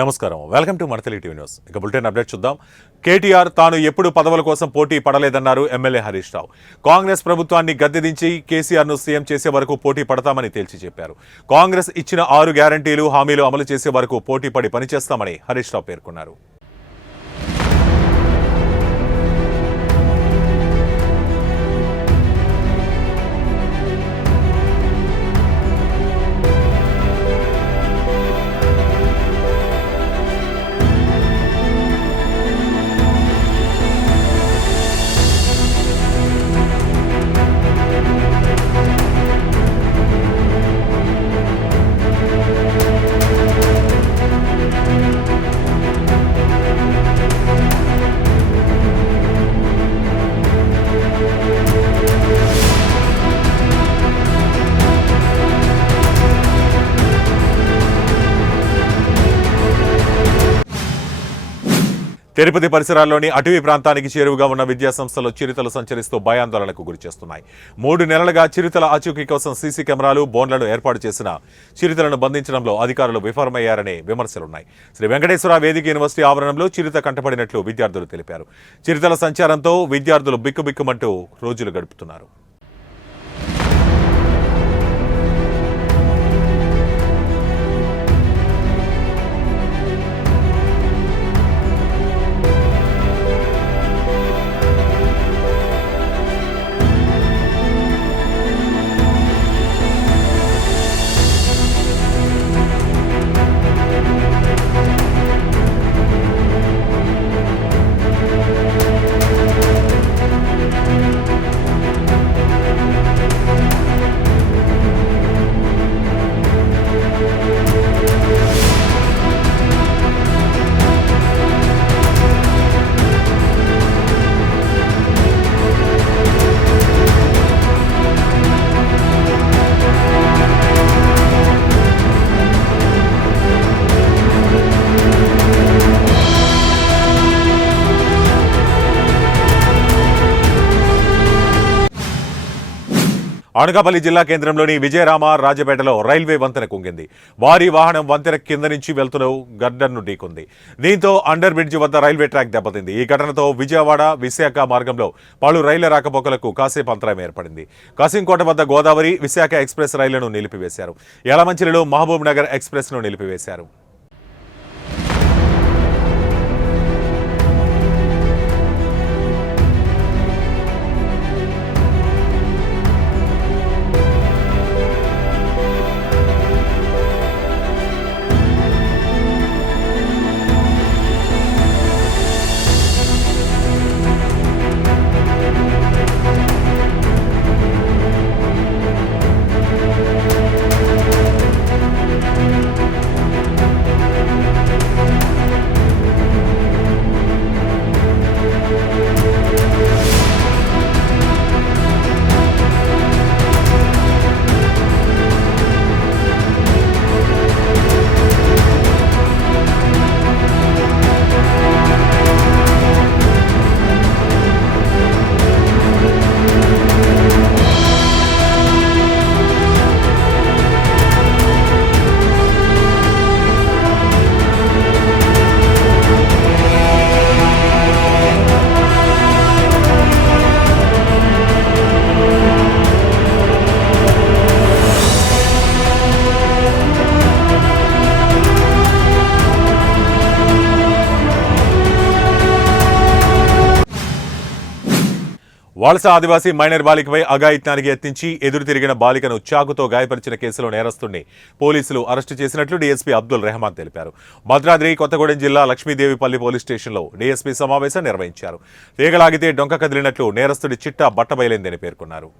నమస్కారం, welcome to మడతలి TV news. ఇక bulletin update చూద్దాం. కేటీఆర్ తాను ఎప్పుడు పదవుల కోసం పోటీ పడలేదన్నారు ఎమ్మెల్యే హరీష్ రావు. కాంగ్రెస్ ప్రభుత్వాన్ని గద్దెదించి కేసీఆర్ను సీఎం చేసే వరకు పోటీ పడతామని తేల్చి చెప్పారు. కాంగ్రెస్ ఇచ్చిన 6 గ్యారంటీలు హామీలు అమలు చేసే వరకు పోటీ పడి పనిచేస్తామని హరీష్ రావు పేర్కొన్నారు. తిరుపతి పరిసరాల్లోని అటవీ ప్రాంతానికి చేరువగా ఉన్న విద్యాసంస్థలు చిరుతలు సంచరిస్తూ భయాందోళనకు గురిచేస్తున్నాయి. 3 నెలలుగా చిరుతల ఆచూకీ కోసం సీసీ కెమెరాలు, బోన్లను ఏర్పాటు చేసిన చిరుతలను బంధించడంలో అధికారులు విఫలమయ్యారనే విమర్శలున్నాయి. శ్రీ వెంకటేశ్వర వేదిక యూనివర్సిటీ ఆవరణంలో చిరుత కంటపడినట్లు విద్యార్థులు తెలిపారు. చిరుతల సంచారంతో విద్యార్థులు బిక్కుబిక్కుమంటూ రోజులు గడుపుతున్నారు. అనకాపల్లి జిల్లా కేంద్రంలోని విజయరామ రాజపేటలో రైల్వే వంతెన కుంగింది. భారీ వాహనం వంతెన కింద నుంచి వెళ్తున్న గర్డర్ను ఢీకొంది. దీంతో అండర్ బ్రిడ్జి వద్ద రైల్వే ట్రాక్ దెబ్బతింది. ఈ ఘటనతో విజయవాడ విశాఖ మార్గంలో పలు రైళ్ల రాకపోకలకు కాసేపు అంతరాయం ఏర్పడింది. కాసింకోట వద్ద గోదావరి విశాఖ ఎక్స్ప్రెస్ రైళ్లను నిలిపివేశారు. యలమంచిలిలో మహబూబ్ నగర్ ఎక్స్ప్రెస్ను నిలిపివేశారు. వలస ఆదివాసీ మైనర్ బాలికపై అఘాయిత్యానికి యత్నించి ఎదురు తిరిగిన బాలికను చాకుతో గాయపరిచిన కేసులో నేరస్తుడిని పోలీసులు అరెస్టు చేసినట్లు డీఎస్పీ అబ్దుల్ రెహమాన్ తెలిపారు. భద్రాద్రి కొత్తగూడెం జిల్లా లక్ష్మీదేవిపల్లి పోలీస్ స్టేషన్లో డీఎస్పీ సమావేశం నిర్వహించారు. తీగలాగితే డొంక కదిలినట్లు నేరస్తుడి చిట్టా బట్టబయలైందని పేర్కొన్నారు.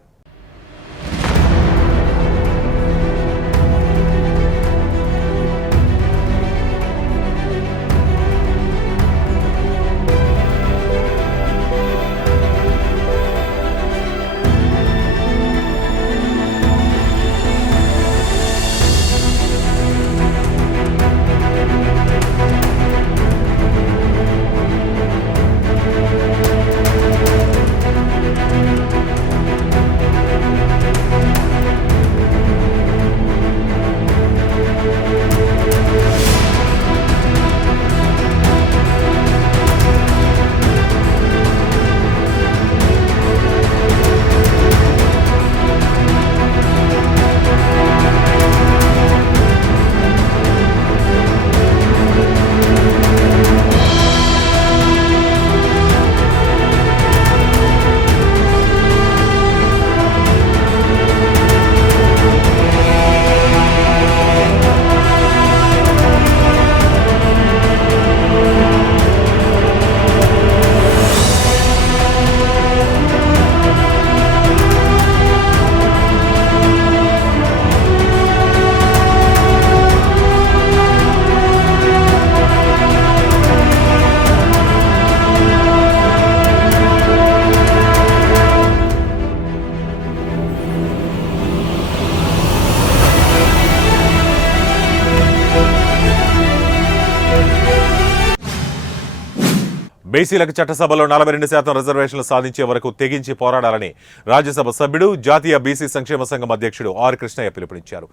బీసీలకు చట్టసభలో 42% రిజర్వేషన్లు సాధించే వరకు తెగించి పోరాడాలని రాజ్యసభ సభ్యుడు జాతీయ బీసీ సంక్షేమ సంఘం అధ్యక్షుడు ఆర్ కృష్ణయ్య పిలుపునిచ్చారు.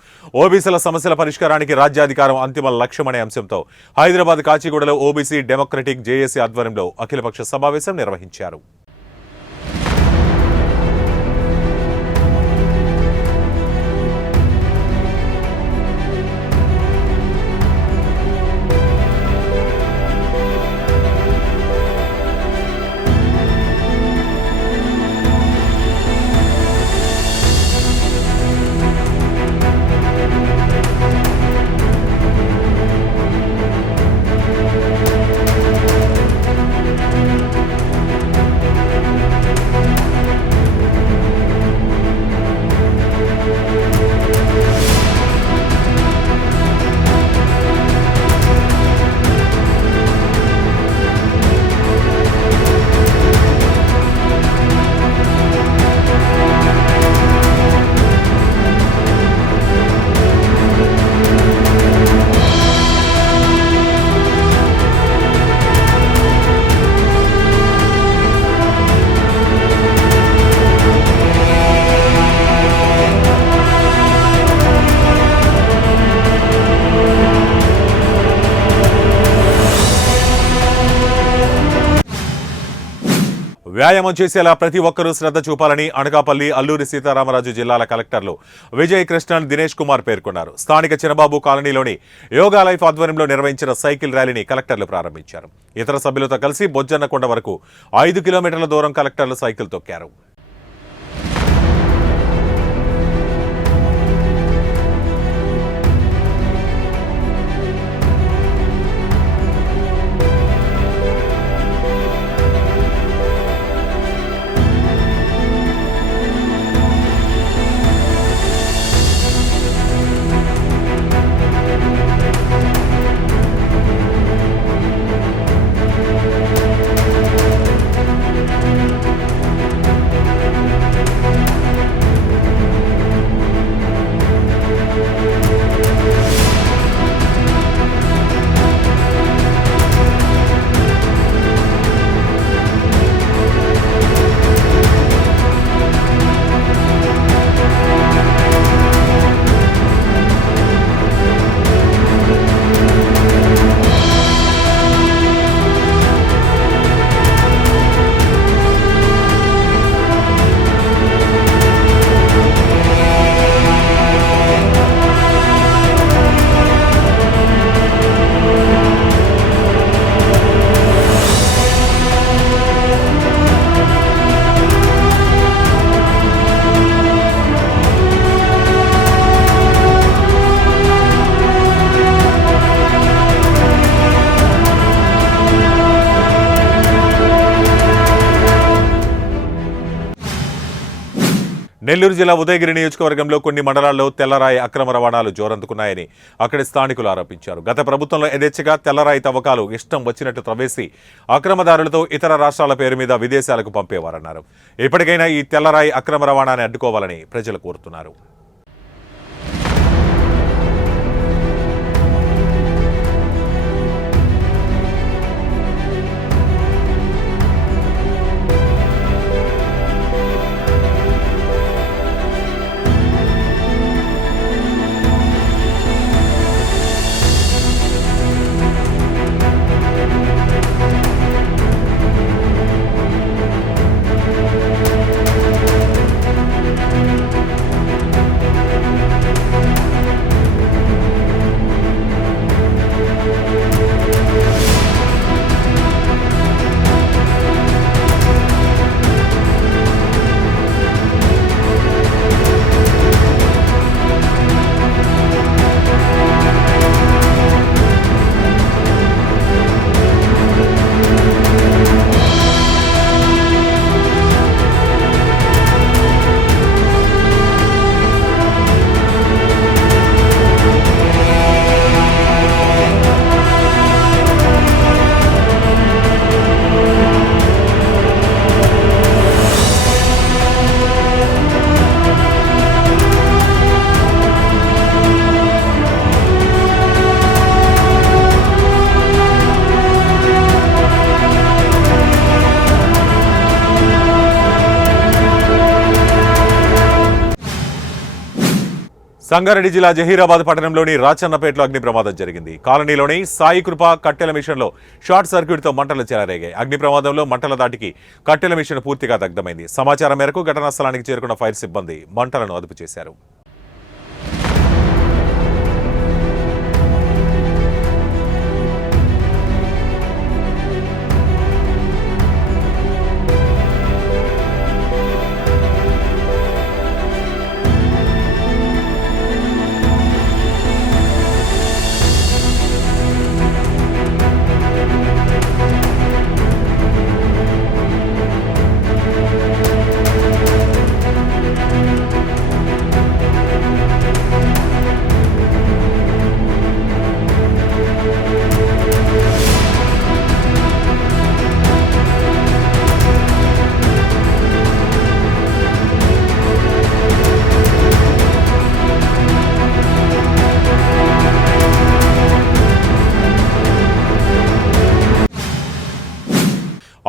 ఓబీసీల సమస్యల పరిష్కారానికి రాజ్యాధికారం అంతిమ లక్ష్యమనే అంశంతో హైదరాబాద్ కాచిగూడలో ఓబీసీ డెమోక్రటిక్ జేఏసీ ఆధ్వర్యంలో అఖిలపక్ష సమావేశం నిర్వహించారు. వ్యాయామం చేసేలా ప్రతి ఒక్కరూ శ్రద్ధ చూపాలని అనకాపల్లి, అల్లూరి సీతారామరాజు జిల్లాల కలెక్టర్లు విజయ్ కృష్ణన్, దినేష్ కుమార్ పేర్కొన్నారు. స్థానిక చినబాబు కాలనీలోని యోగా లైఫ్ ఆధ్వర్యంలో నిర్వహించిన సైకిల్ ర్యాలీని కలెక్టర్లు ప్రారంభించారు. ఇతర సభ్యులతో కలిసి బొజ్జన్నకొండ వరకు 5 కిలోమీటర్ల దూరం కలెక్టర్లు సైకిల్ తొక్కారు. నెల్లూరు జిల్లా ఉదయగిరి నియోజకవర్గంలో కొన్ని మండలాల్లో తెల్లరాయి అక్రమ రవాణాలు జోరందుకున్నాయని అక్కడి స్థానికులు ఆరోపించారు. గత ప్రభుత్వంలో యథేచ్ఛగా తెల్లరాయి తవ్వకాలు ఇష్టం వచ్చినట్టు త్రవ్వేసి అక్రమదారులతో ఇతర రాష్ట్రాల పేరు మీద విదేశాలకు పంపేవారన్నారు. ఇప్పటికైనా ఈ తెల్లరాయి అక్రమ రవాణాని అడ్డుకోవాలని ప్రజలు కోరుతున్నారు. సంగారెడ్డి జిల్లా జహీరాబాద్ పట్టణంలోని రాచన్నపేటలో అగ్ని ప్రమాదం జరిగింది. కాలనీలోని సాయి కృప కట్టెల మిషన్లో షార్ట్ సర్క్యూట్తో మంటలు చెలరేగాయి. అగ్ని ప్రమాదంలో మంటల దాటికి కట్టెల మిషన్ పూర్తిగా దగ్ధమైంది. సమాచారం మేరకు ఘటనా స్థలానికి చేరుకున్న ఫైర్ సిబ్బంది మంటలను అదుపు చేశారు.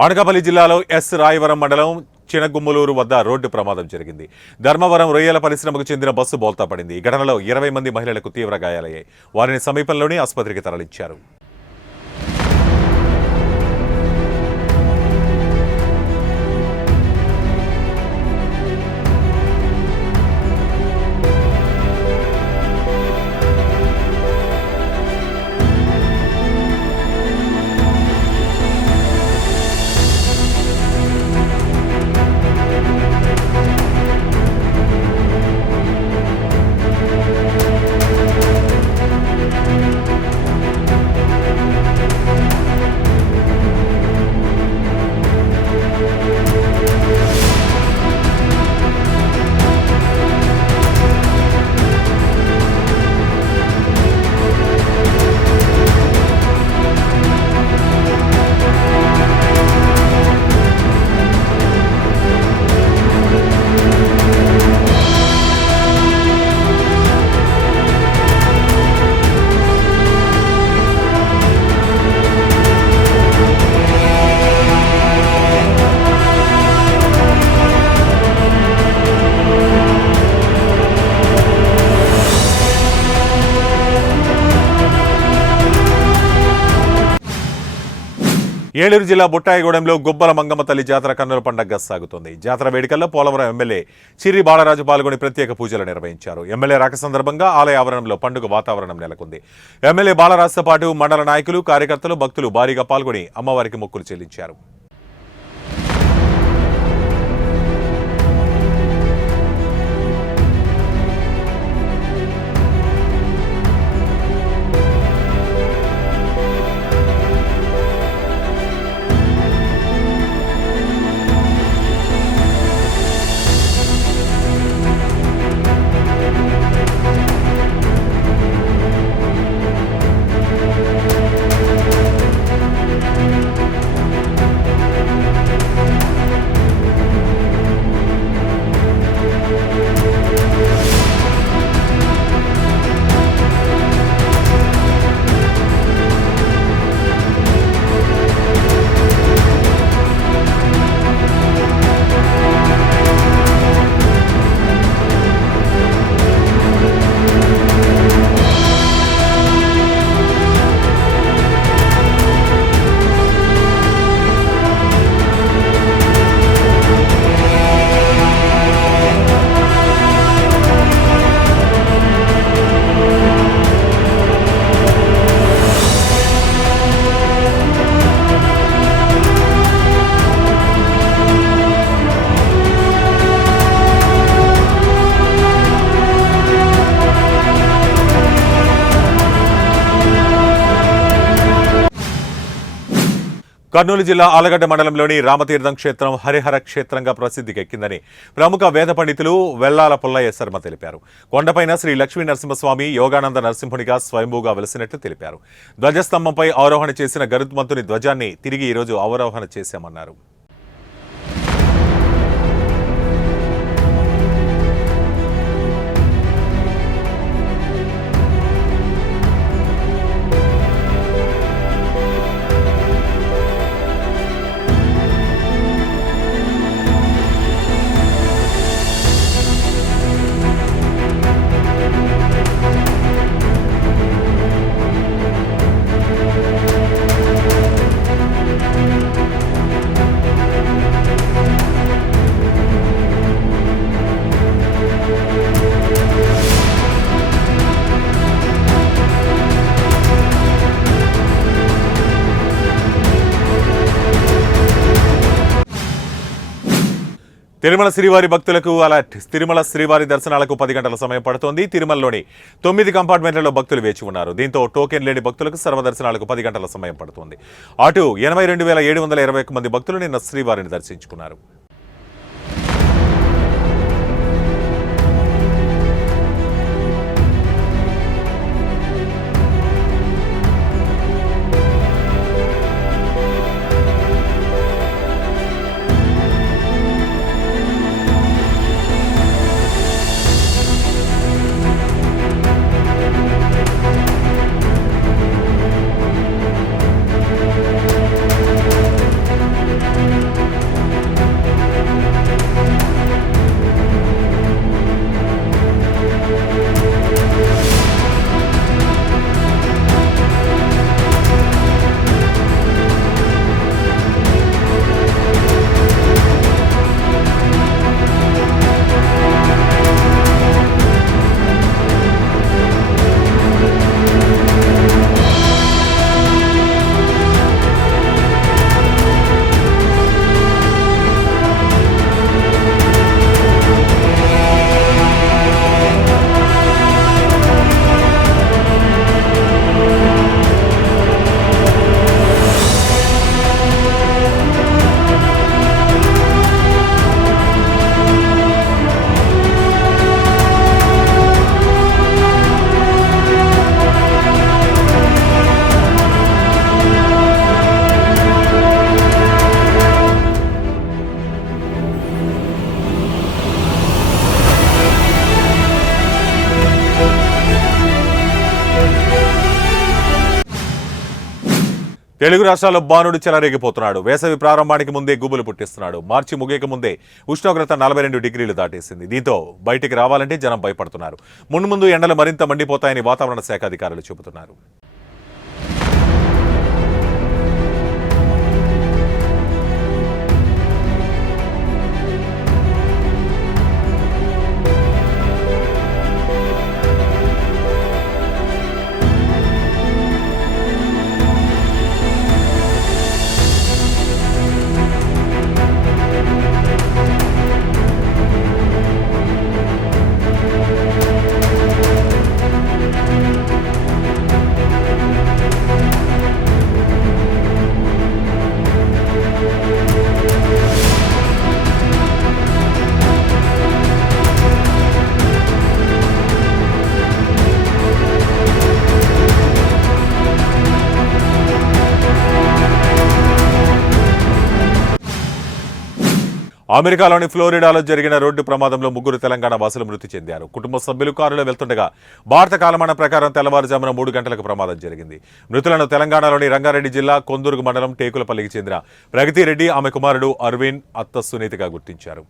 అనకాపల్లి జిల్లాలో ఎస్ రాయవరం మండలం చినగుమ్మలూరు వద్ద రోడ్డు ప్రమాదం జరిగింది. ధర్మవరం రొయ్యల పరిశ్రమకు చెందిన బస్సు బోల్తా పడింది. ఈ ఘటనలో 20 మంది మహిళలకు తీవ్ర గాయాలయ్యాయి. వారిని సమీపంలోని ఆసుపత్రికి తరలించారు. ఏలూరు జిల్లా బుట్టాయిగూడెంలో గుబ్బల మంగమ్మ తల్లి జాతర కన్నుల పండుగగా సాగుతోంది. జాతర వేడుకల్లో పోలవరం ఎమ్మెల్యే చిర్రి బాలరాజు పాల్గొని ప్రత్యేక పూజలు నిర్వహించారు. ఎమ్మెల్యే రాక సందర్భంగా ఆలయ ఆవరణంలో పండుగ వాతావరణం నెలకొంది. ఎమ్మెల్యే బాలరాజుతో పాటు మండల నాయకులు, కార్యకర్తలు, భక్తులు భారీగా పాల్గొని అమ్మవారికి మొక్కులు చెల్లించారు. కర్నూలు జిల్లా ఆలగడ్డ మండలంలోని రామతీర్థం క్షేత్రం హరిహర క్షేత్రంగా ప్రసిద్ధికెక్కిందని ప్రముఖ వేద పండితులు వెల్లాల పుల్లయ్య శర్మ తెలిపారు. కొండపైన శ్రీ లక్ష్మీ నరసింహస్వామి యోగానంద నరసింహునిగా స్వయంభూగా వెలిసినట్లు తెలిపారు. ధ్వజస్తంభంపై ఆరోహణ చేసిన గరుత్మంతుని ధ్వజాన్ని తిరిగి ఈరోజు అవరోహణ చేశామన్నారు. తిరుమల శ్రీవారి భక్తులకు అలర్ట్. తిరుమల శ్రీవారి దర్శనాలకు 10 గంటల సమయం పడుతోంది. తిరుమలలోని 9 కంపార్ట్మెంట్లలో భక్తులు వేచి ఉన్నారు. దీంతో టోకెన్ లేని భక్తులకు సర్వదర్శనాలకు 10 గంటల సమయం పడుతోంది. అటు 82,721 మంది భక్తులు నిన్న శ్రీవారిని దర్శించుకున్నారు. తెలుగు రాష్ట్రాల్లో బాణుడు చెలరేగిపోతున్నాడు. వేసవి ప్రారంభానికి ముందే గుబులు పుట్టిస్తున్నాడు. మార్చి ముగియక ముందే ఉష్ణోగ్రత 42 డిగ్రీలు దాటేసింది. దీంతో బయటికి రావాలంటే జనం భయపడుతున్నారు. మున్ముందు ఎండలు మరింత మండిపోతాయని వాతావరణ శాఖ అధికారులు చెబుతున్నారు. అమెరికాలోని ఫ్లోరిడాలో జరిగిన రోడ్డు ప్రమాదంలో 3 తెలంగాణ వాసులు మృతి చెందారు. కుటుంబ సభ్యులు కారులో వెళ్తుండగా భారత కాలమాన ప్రకారం తెల్లవారుజామున 3 గంటలకు ప్రమాదం జరిగింది. మృతులను తెలంగాణలోని రంగారెడ్డి జిల్లా కొందుర్గు మండలం టేకులపల్లికి చెందిన ప్రగతిరెడ్డి, ఆమె కుమారుడు అరవింద్, అత్త సునీతగా గుర్తించారు.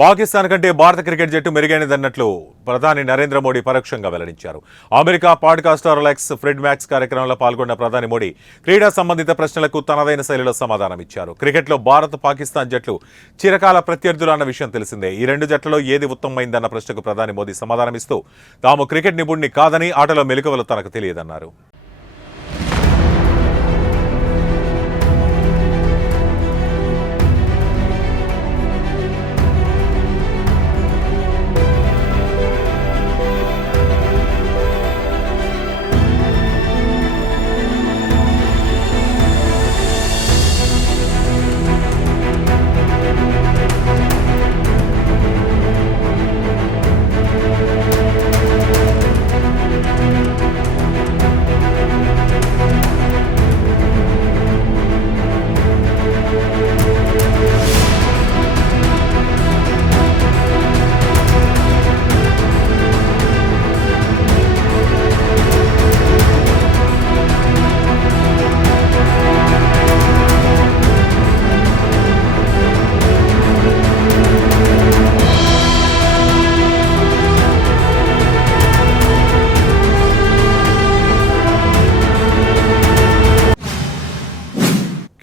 పాకిస్తాన్ కంటే భారత క్రికెట్ జట్టు మెరుగైనదన్నట్లు ప్రధాని నరేంద్ర మోడీ పరోక్షంగా వెల్లడించారు. America podcaster Alex Fred Max కార్యక్రమంలో పాల్గొన్న ప్రధాని మోడీ క్రీడా సంబంధిత ప్రశ్నలకు తనదైన శైలిలో సమాధానమిచ్చారు. క్రికెట్లో భారత్, పాకిస్తాన్ జట్లు చిరకాల ప్రత్యర్థులు అన్న విషయం తెలిసిందే. ఈ 2 జట్లలో ఏది ఉత్తమమైందన్న ప్రశ్నకు ప్రధాని మోదీ సమాధానమిస్తూ తాము క్రికెట్ నిపుణుడిని కాదని, ఆటలో మెలకువలు తనకు తెలియదన్నారు.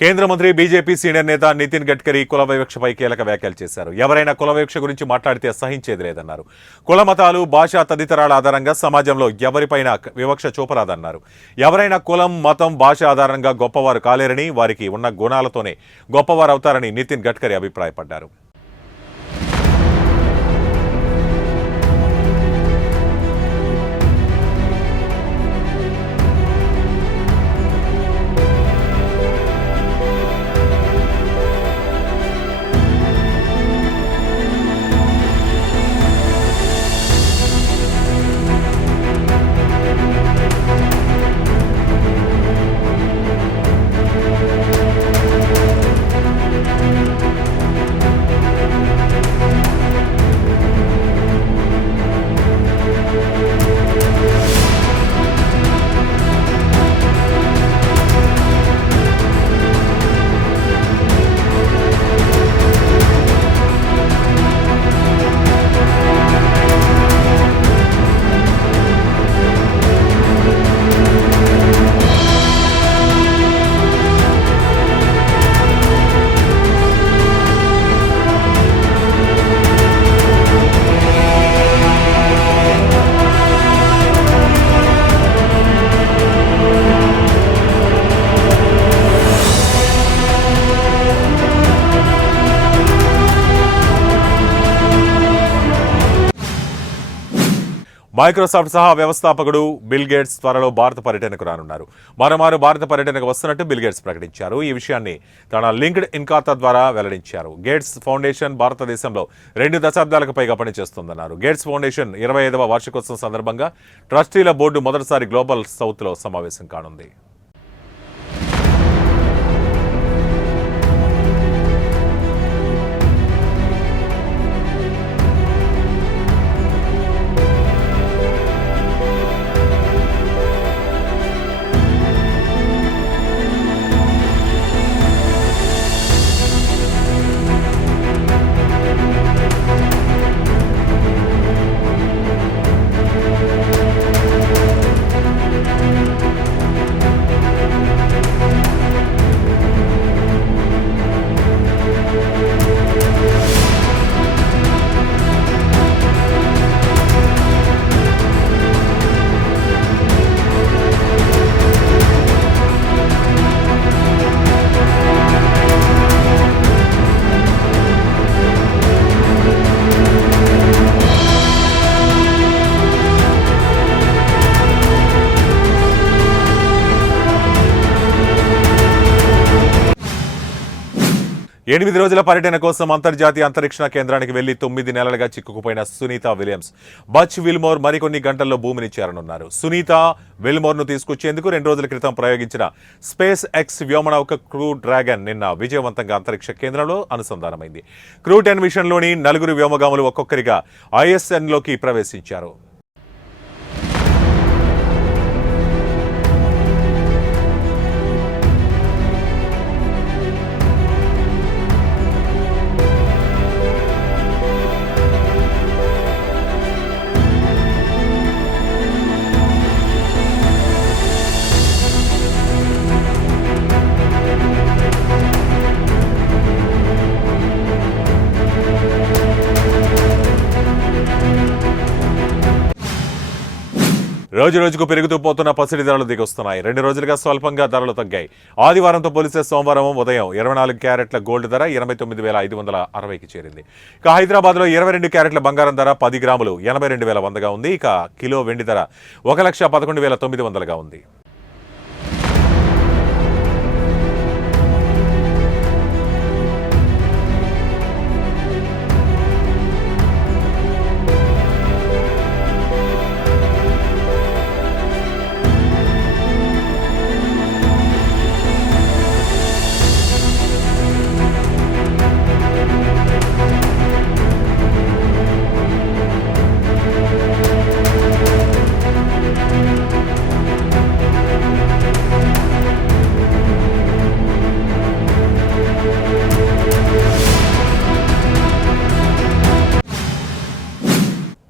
కేంద్ర మంత్రి బీజేపీ సీనియర్ నేత నితిన్ గడ్కరీ కుల వివక్షపై కీలక వ్యాఖ్యలు చేశారు. ఎవరైనా కుల వివక్ష గురించి మాట్లాడితే సహించేది లేదన్నారు. కుల మతాలు, భాష తదితరాల ఆధారంగా సమాజంలో ఎవరిపైన వివక్ష చూపరాదన్నారు. ఎవరైనా కులం, మతం, భాష ఆధారంగా గొప్పవారు కాలేరని, వారికి ఉన్న గుణాలతోనే గొప్పవారు అవుతారని నితిన్ గడ్కరీ అభిప్రాయపడ్డారు. మైక్రోసాఫ్ట్ సహా వ్యవస్థాపకుడు బిల్ గేట్స్ త్వరలో భారత పర్యటనకు రానున్నారు. మరోమారు భారత పర్యటనకు వస్తున్నట్టు బిల్ గేట్స్ ప్రకటించారు. ఈ విషయాన్ని తన లింక్డ్ ఇన్ ఖాతా ద్వారా వెల్లడించారు. గేట్స్ ఫౌండేషన్ భారతదేశంలో 2 దశాబ్దాలకు పైగా పనిచేస్తుందన్నారు. గేట్స్ ఫౌండేషన్ 25వ వార్షికోత్సవం సందర్భంగా ట్రస్టీల బోర్డు మొదటిసారి గ్లోబల్ సౌత్లో సమావేశం కానుంది. ఎనిమిది రోజుల పర్యటన కోసం అంతర్జాతీయ అంతరిక్ష కేంద్రానికి వెళ్లి 9 నెలలుగా చిక్కుకుపోయిన సునీత విలియమ్స్ బచ్ విల్మోర్ మరికొన్ని గంటల్లో భూమిని చేరనున్నారు. సునీత విల్మోర్ను తీసుకొచ్చేందుకు 2 రోజుల క్రితం ప్రయోగించిన స్పేస్ ఎక్స్ వ్యోమనౌక క్రూ డ్రాగన్ నిన్న విజయవంతంగా అంతరిక్ష కేంద్రంలో అనుసంధానమైంది. క్రూ 10 మిషన్లోని 4 వ్యోమగాములు ఒక్కొక్కరిగా ISNలోకి ప్రవేశించారు. రోజు రోజుకు పెరుగుతూ పోతున్న పసిడి ధరలు దిగొస్తున్నాయి. 2 రోజులుగా స్వల్పంగా ధరలు తగ్గాయి. ఆదివారంతో పోలిస్తే సోమవారం ఉదయం 24 క్యారెట్ల గోల్డ్ ధర 89,560కి చేరింది. ఇక హైదరాబాద్లో 22 క్యారెట్ల బంగారం ధర 10 గ్రాములు 82,100గా ఉంది. ఇక కిలో వెండి ధర 1,11,900గా ఉంది.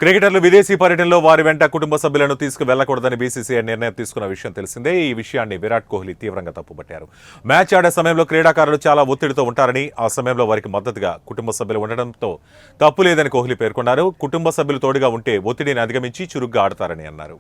క్రికెటర్లు విదేశీ పర్యటనలో వారి వెంట కుటుంబ సభ్యులను తీసుకువెళ్లకూడదని బీసీసీఐ నిర్ణయం తీసుకున్న విషయం తెలిసిందే. ఈ విషయాన్ని విరాట్ కోహ్లీ తీవ్రంగా తప్పుపట్టారు. మ్యాచ్ ఆడే సమయంలో క్రీడాకారులు చాలా ఒత్తిడితో ఉంటారని, ఆ సమయంలో వారికి మద్దతుగా కుటుంబ సభ్యులు ఉండడంతో తప్పు లేదని కోహ్లీ పేర్కొన్నారు. కుటుంబ సభ్యులు తోడుగా ఉంటే ఒత్తిడిని అధిగమించి చురుగ్గా ఆడతారని అన్నారు.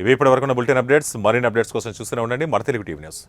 ఇవి ఇప్పటివరకు ఉన్న బులెటిన్ అప్డేట్స్. మరిన్ని అప్డేట్స్ కోసం చూస్తూనే ఉండండి మన తెలుగు టీవీ న్యూస్.